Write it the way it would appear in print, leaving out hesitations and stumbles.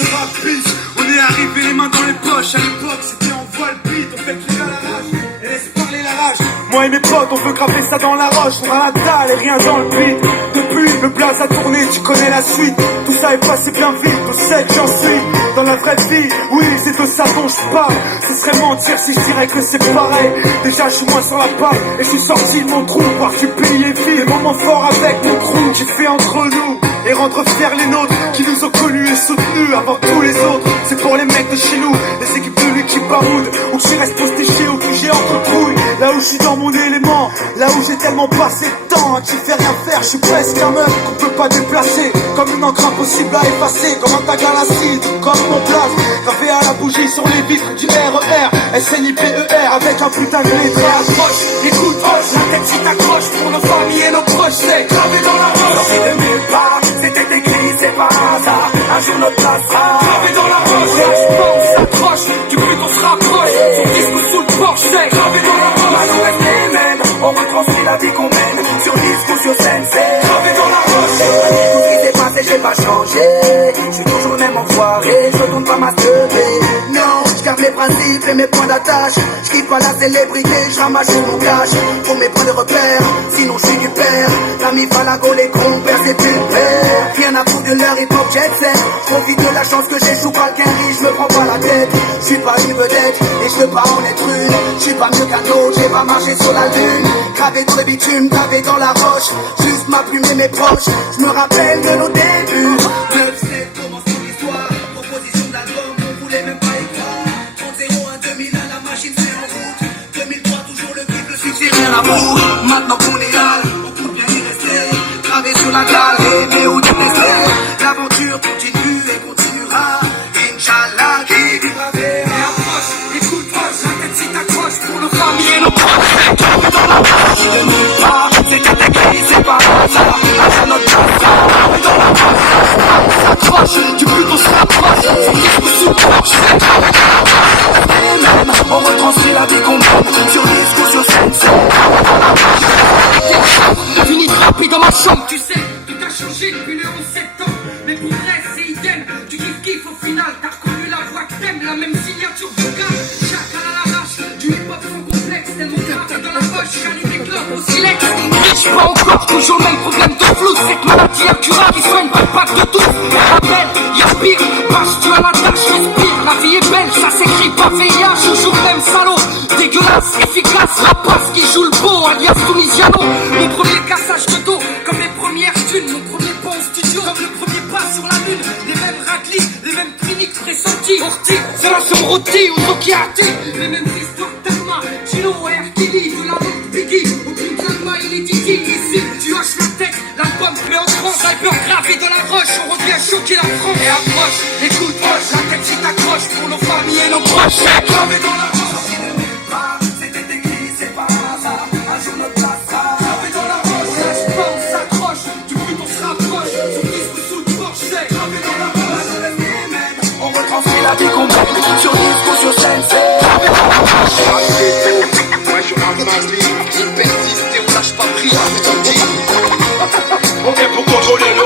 ce rap beat. On est arrivé les mains dans les poches. À l'époque c'était en voile beat. On fait crier à la rage et laisse parler la rage. Moi et mes potes on veut graver ça dans la roche. On a la dalle et rien dans le beat. Depuis le blaze a tourné, tu connais la suite. Tout ça est passé bien vite, tu sais que j'en suis. Dans la vraie vie, oui c'est de ça dont je parle. Ce serait mentir si je dirais que c'est pareil. Déjà je suis moins sur la paille et je suis sorti de mon trou. Voir du pays et vie, les moments forts avec mon crew. J'ai fait entre nous et rendre fiers les nôtres qui nous ont connus et soutenus avant tous les autres. C'est pour les mecs de chez nous, les équipes de lui qui baroudent. Ou que j'y reste postiché ou que j'ai entre couilles. Là où je suis dans mon élément, là où j'ai tellement passé de temps à qui fait rien faire. Je suis presque un meuf qu'on peut pas déplacer. Comme une encre impossible à effacer. Comme un tag à l'acide, comme mon place. Gravé à la bougie sur les vitres du RER SNIPER avec un putain de lettrage. Écoute, la tête si t'accroches pour nos familles et nos proches. C'est gravé dans la roche. Sorti de nulle part, c'était écrit, c'est pas un hasard. Un jour notre place sera gravé dans la roche. Lâche-pense, s'accroche, du but on se rapproche. Son disque sous le porche, c'est gravé dans la roche. Maintenant reste les mêmes, on retranscrit la vie qu'on mène. Sur disque ou sur scène, c'est gravé dans la roche. Tout ce qui s'est passé, j'ai pas changé. Je suis toujours le même enfoiré, je tourne pas ma teuté. Non, je garde mes principes et mes points d'attache. Je kiffe pas la célébrité, je ramasse mon cash. Pour mes points de repère, sinon je suis du père. L'ami Falago, les compères, c'est plus père. Rien à foutre de leur hip-hop jet set. Je profite de la chance que j'ai, je joue pas qu'un riche, je me prends pas la tête. Je suis pas une vedette et je veux pas en être une. Je suis pas mieux qu'un autre, j'ai pas marché sur la lune. Gravé dans le bitume, gravé dans la roche. Juste ma plume et mes proches, je me rappelle de nos débuts. 9-7 commence ton histoire. Proposition d'album, on voulait même pas y croire. 30-01, 2001, la machine c'est en route. 2003, toujours le clip, le succès, rien à voir. Maintenant qu'on est là, on compte bien y rester. Gravé sur la dalle, aimé ou détesté. L'aventure continue et continuera. Inch'Allah, qui vivra vers. Et approche, écoute, proche, la tête si t'accroches pour nos familles et nos proches. Dans la partie de nulle part, c'était écrit, c'est pas ça. À notre place, dans la partie, on s'accroche, du but on se rapproche. Son disque sous le porche, et même, on retranscrit la vie qu'on mène. Sur disque ou sur scène, c'est fini de rapper dans ma chambre, tu sais. Tout a changé depuis le 11 septembre. Mais pour vrai, c'est idem. Tu kiff au final. T'as reconnu la voix que t'aimes, la même signature vocale. Chacal à l'arrache, du hip-hop sans complexe. Tellement gravé dans la poche, j'allume des clopes au silex. Riche, pas encore, toujours le même problème de flou. Cette maladie incurable, ils soignent pas le pack de tous. Rappel, y'a pire, pâche, tu as la tâche, respire. La vie est belle, ça s'écrit pas VIH, toujours le même salaud. Dégueulasse, efficace, rapace qui joue le beau, alias Tunisiano. Mon premier cassage de dos, comme les premières thunes. Mon premier pas en studio, comme le premier pas sur la lune. Les mêmes raclis, les mêmes cliniques pressentis. Orti, c'est la chambre rôtie ou Nokiati. Les mêmes histoires d'Alma, Chino, R. Kelly, de la langue Biggie. Au plus de l'Alma, il est Didi. Ici, tu hoches la tête, l'album plaît en France. Album gravé dans la roche, on revient choquer la France. Et approche, écoute, proche, la tête si t'accroches pour nos familles et nos proches. Gravé dans la roche. C'était écrit, c'est pas un hasard. Un jour notre place sera gravé dans la roche. Lâche-pense, s'accroche, du but on se rapproche. Son disque sous le porche, c'est gravé dans la roche. On retranscrit la vie qu'on mène. Sur disque ou sur scène, c'est gravé dans la roche. Moi je ramasse les, on persiste et on lâche pas prise. On vient pour contrôler le